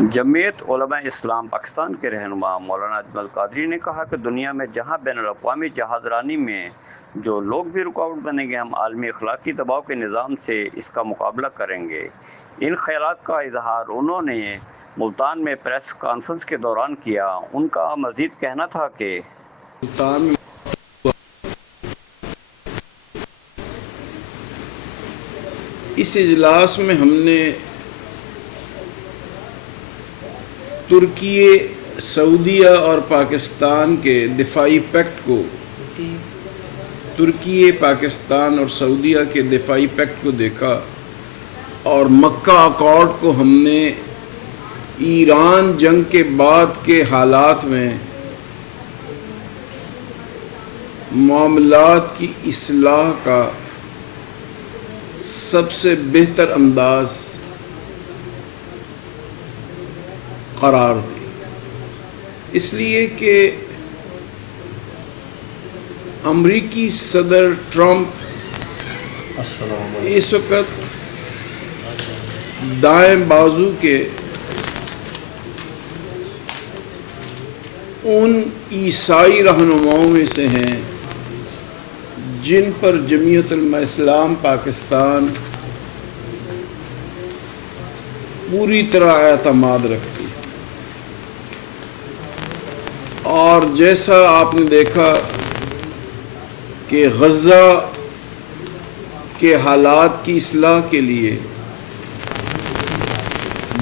جمعیت علماء اسلام پاکستان کے رہنما مولانا اجمل قادری نے کہا کہ دنیا میں جہاں بین الاقوامی جہاز رانی میں جو لوگ بھی رکاوٹ بنیں گے، ہم عالمی اخلاقی دباؤ کے نظام سے اس کا مقابلہ کریں گے۔ ان خیالات کا اظہار انہوں نے ملتان میں پریس کانفرنس کے دوران کیا۔ ان کا مزید کہنا تھا کہ ملتان اس اجلاس میں ہم نے ترکی، سعودیہ اور پاکستان کے دفاعی پیکٹ کو ترکی، پاکستان اور سعودیہ کے دفاعی پیکٹ کو دیکھا، اور مکہ اکارڈ کو ہم نے ایران جنگ کے بعد کے حالات میں معاملات کی اصلاح کا سب سے بہتر انداز قرار دی، اس لیے کہ امریکی صدر ٹرمپ اس وقت دائیں بازو کے ان عیسائی رہنماؤں میں سے ہیں جن پر جمعیت علماء اسلام پاکستان پوری طرح اعتماد رکھتی ہے۔ اور جیسا آپ نے دیکھا کہ غزہ کے حالات کی اصلاح کے لیے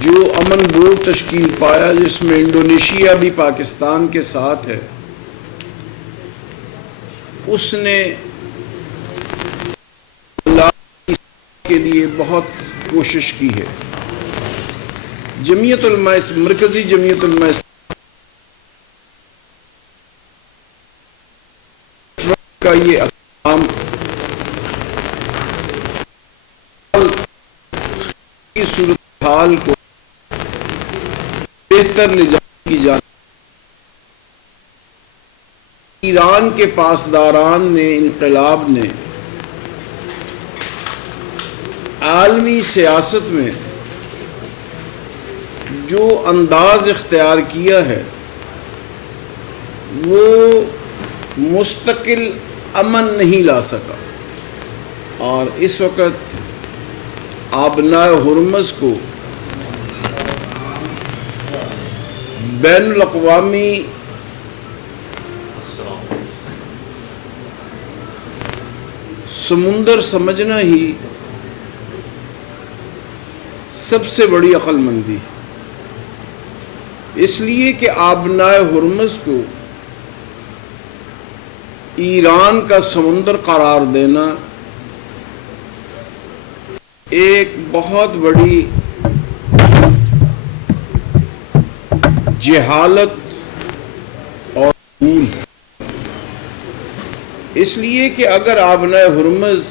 جو امن بورڈ تشکیل پایا، جس میں انڈونیشیا بھی پاکستان کے ساتھ ہے، اس نے کے لیے بہت کوشش کی ہے۔ جمعیت علماء مرکزی جمعیت علماء کا یہ اقدام کی صورتحال کو بہتر نجات کی جانب ایران کے پاسداران نے، انقلاب نے عالمی سیاست میں جو انداز اختیار کیا ہے، وہ مستقل امن نہیں لا سکا، اور اس وقت آبنائے ہرمز کو بین الاقوامی سمندر سمجھنا ہی سب سے بڑی عقل مندی، اس لیے کہ آبنائے ہرمز کو ایران کا سمندر قرار دینا ایک بہت بڑی جہالت اور بھول ہے، اس لیے کہ اگر آبنائے ہرمز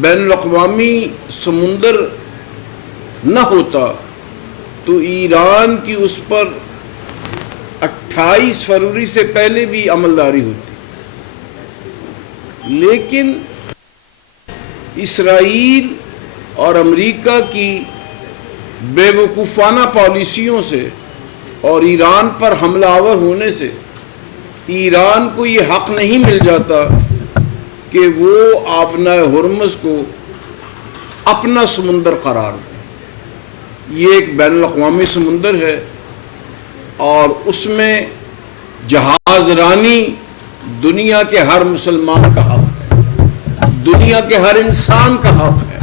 بین الاقوامی سمندر نہ ہوتا تو ایران کی اس پر 28 فروری سے پہلے بھی عملداری ہوتی، لیکن اسرائیل اور امریکہ کی بے وقوفانہ پالیسیوں سے اور ایران پر حملہ آور ہونے سے ایران کو یہ حق نہیں مل جاتا کہ وہ آبنائے ہرمز کو اپنا سمندر قرار دے۔ یہ ایک بین الاقوامی سمندر ہے، اور اس میں جہاز رانی دنیا کے ہر مسلمان کا حق ہے، دنیا کے ہر انسان کا حق ہے،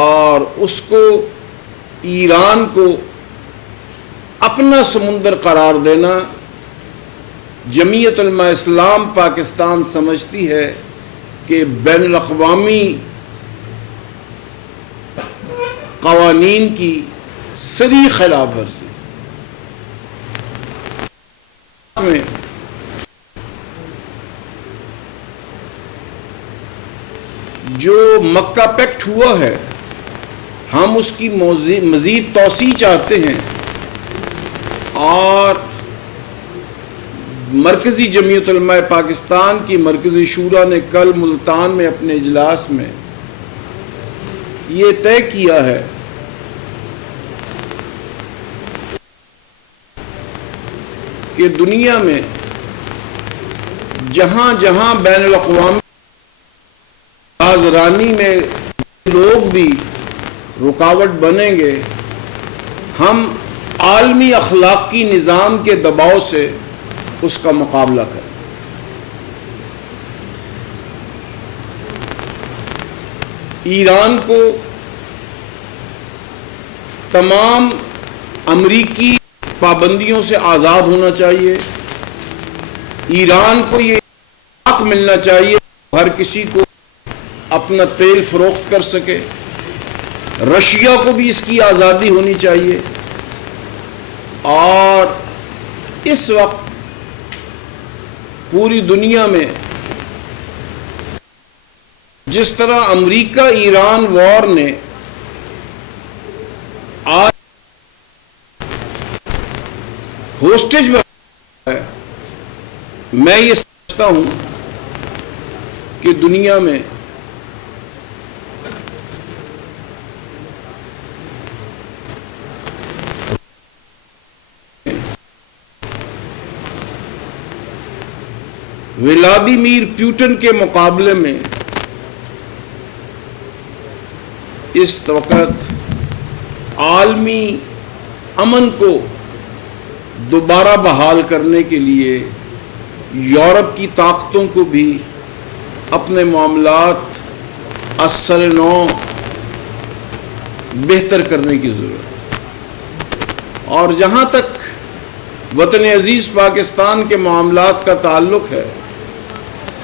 اور اس کو ایران کو اپنا سمندر قرار دینا جمعیت علماء اسلام پاکستان سمجھتی ہے کہ بین الاقوامی قوانین کی صریح خلاف ورزی میں جو مکہ پیکٹ ہوا ہے، ہم اس کی مزید توسیع چاہتے ہیں، اور مرکزی جمعیت علماء پاکستان کی مرکزی شورا نے کل ملتان میں اپنے اجلاس میں یہ طے کیا ہے کہ دنیا میں جہاں جہاں بین الاقوامی حاضرانی میں لوگ بھی رکاوٹ بنیں گے، ہم عالمی اخلاقی نظام کے دباؤ سے اس کا مقابلہ کریں۔ ایران کو تمام امریکی پابندیوں سے آزاد ہونا چاہیے، ایران کو یہ حق ملنا چاہیے ہر کسی کو اپنا تیل فروخت کر سکے، رشیا کو بھی اس کی آزادی ہونی چاہیے۔ اور اس وقت پوری دنیا میں جس طرح امریکہ ایران وار نے آج ہوسٹیج بنایا ہے، میں یہ سمجھتا ہوں کہ دنیا میں ولادیمیر پوٹن کے مقابلے میں اس وقت عالمی امن کو دوبارہ بحال کرنے کے لیے یورپ کی طاقتوں کو بھی اپنے معاملات اصل نو بہتر کرنے کی ضرورت ہے۔ اور جہاں تک وطن عزیز پاکستان کے معاملات کا تعلق ہے،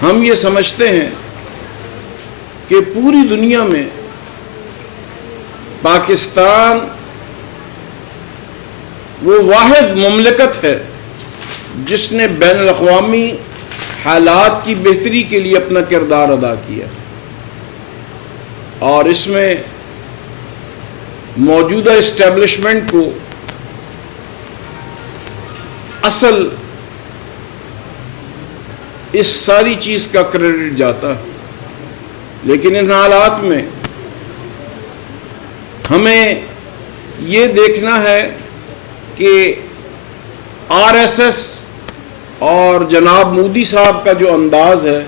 ہم یہ سمجھتے ہیں کہ پوری دنیا میں پاکستان وہ واحد مملکت ہے جس نے بین الاقوامی حالات کی بہتری کے لیے اپنا کردار ادا کیا، اور اس میں موجودہ اسٹیبلشمنٹ کو اصل اس ساری چیز کا کریڈٹ جاتا ہے۔ لیکن ان حالات میں ہمیں یہ دیکھنا ہے کہ آر ایس ایس اور جناب مودی صاحب کا جو انداز ہے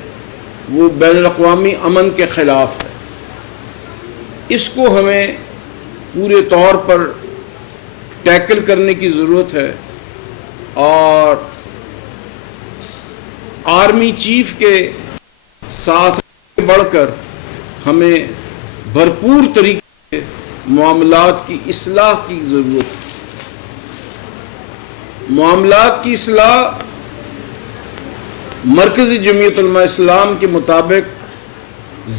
وہ بین الاقوامی امن کے خلاف ہے۔ اس کو ہمیں پورے طور پر ٹیکل کرنے کی ضرورت ہے، اور آرمی چیف کے ساتھ بڑھ کر ہمیں بھرپور طریقے سے معاملات کی اصلاح کی ضرورت ہے۔ معاملات کی اصلاح مرکزی جمعیت علماء اسلام کے مطابق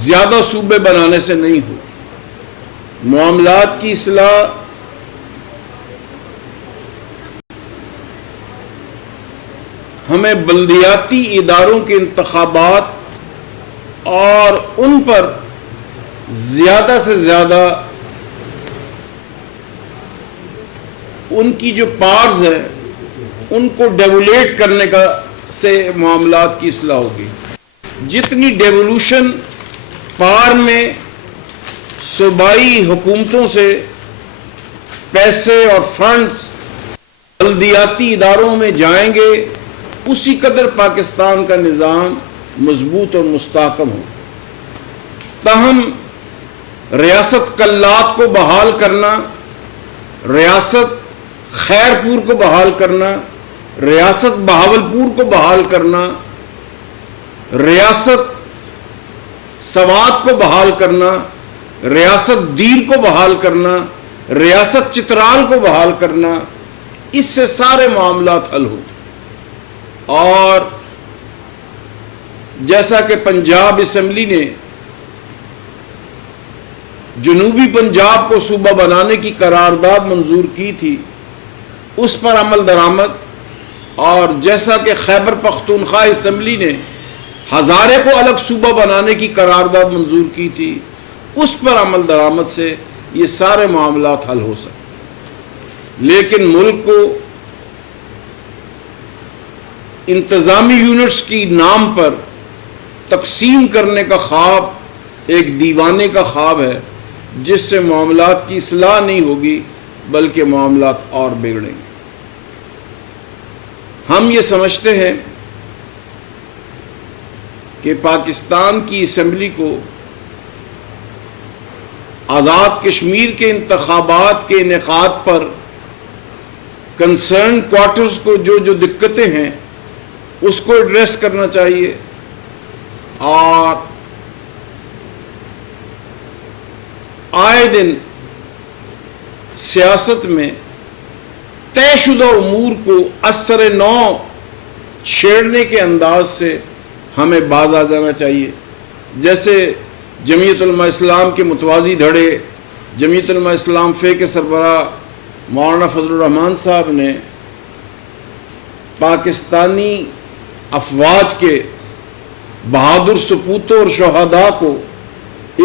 زیادہ صوبے بنانے سے نہیں ہوگی۔ معاملات کی اصلاح ہمیں بلدیاتی اداروں کے انتخابات اور ان پر زیادہ سے زیادہ ان کی جو پارز ہیں ان کو ڈیولویٹ کرنے کا سے معاملات کی اصلاح ہوگی۔ جتنی ڈیولوشن پار میں صوبائی حکومتوں سے پیسے اور فنڈز بلدیاتی اداروں میں جائیں گے، اسی قدر پاکستان کا نظام مضبوط اور مستحکم ہو۔ تاہم ریاست کلات کو بحال کرنا، ریاست خیرپور کو بحال کرنا، ریاست بہاولپور کو بحال کرنا، ریاست سوات کو بحال کرنا، ریاست دیر کو بحال کرنا، ریاست چترال کو بحال کرنا، اس سے سارے معاملات حل ہو۔ اور جیسا کہ پنجاب اسمبلی نے جنوبی پنجاب کو صوبہ بنانے کی قرارداد منظور کی تھی، اس پر عمل درآمد، اور جیسا کہ خیبر پختونخوا اسمبلی نے ہزارے کو الگ صوبہ بنانے کی قرارداد منظور کی تھی، اس پر عمل درآمد سے یہ سارے معاملات حل ہو سکتے۔ لیکن ملک کو انتظامی یونٹس کی نام پر تقسیم کرنے کا خواب ایک دیوانے کا خواب ہے، جس سے معاملات کی اصلاح نہیں ہوگی بلکہ معاملات اور بگڑیں گے۔ ہم یہ سمجھتے ہیں کہ پاکستان کی اسمبلی کو آزاد کشمیر کے انتخابات کے انعقاد پر کنسرن کوارٹرز کو جو دقتیں ہیں اس کو ایڈریس کرنا چاہیے، اور آئے دن سیاست میں طے شدہ امور کو اثر نو چھیڑنے کے انداز سے ہمیں باز آ جانا چاہیے. جیسے جمعیت علماء اسلام کے متوازی دھڑے، جمعیت علماء اسلام فے کے سربراہ مولانا فضل الرحمان صاحب نے پاکستانی افواج کے بہادر سپوتوں اور شہداء کو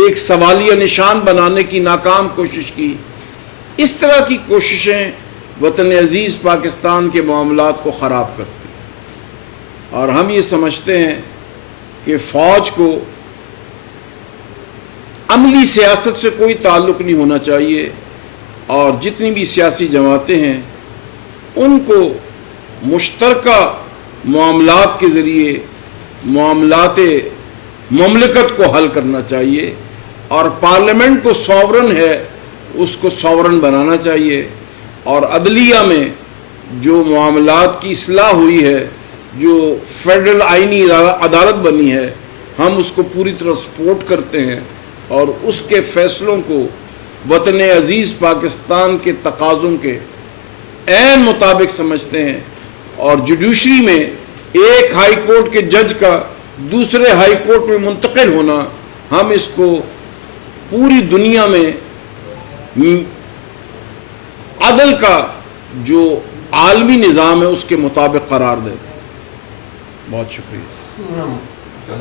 ایک سوالیہ نشان بنانے کی ناکام کوشش کی. اس طرح کی کوششیں وطن عزیز پاکستان کے معاملات کو خراب کرتی ہیں، اور ہم یہ سمجھتے ہیں کہ فوج کو عملی سیاست سے کوئی تعلق نہیں ہونا چاہیے، اور جتنی بھی سیاسی جماعتیں ہیں ان کو مشترکہ معاملات کے ذریعے معاملات مملکت کو حل کرنا چاہیے، اور پارلیمنٹ کو ساورن ہے اس کو ساورن بنانا چاہیے، اور عدلیہ میں جو معاملات کی اصلاح ہوئی ہے، جو فیڈرل آئینی عدالت بنی ہے، ہم اس کو پوری طرح سپورٹ کرتے ہیں اور اس کے فیصلوں کو وطن عزیز پاکستان کے تقاضوں کے عین مطابق سمجھتے ہیں. اور جوڈیشری میں ایک ہائی کورٹ کے جج کا دوسرے ہائی کورٹ میں منتقل ہونا، ہم اس کو پوری دنیا میں عدل کا جو عالمی نظام ہے اس کے مطابق قرار دیتے ہیں. بہت شکریہ.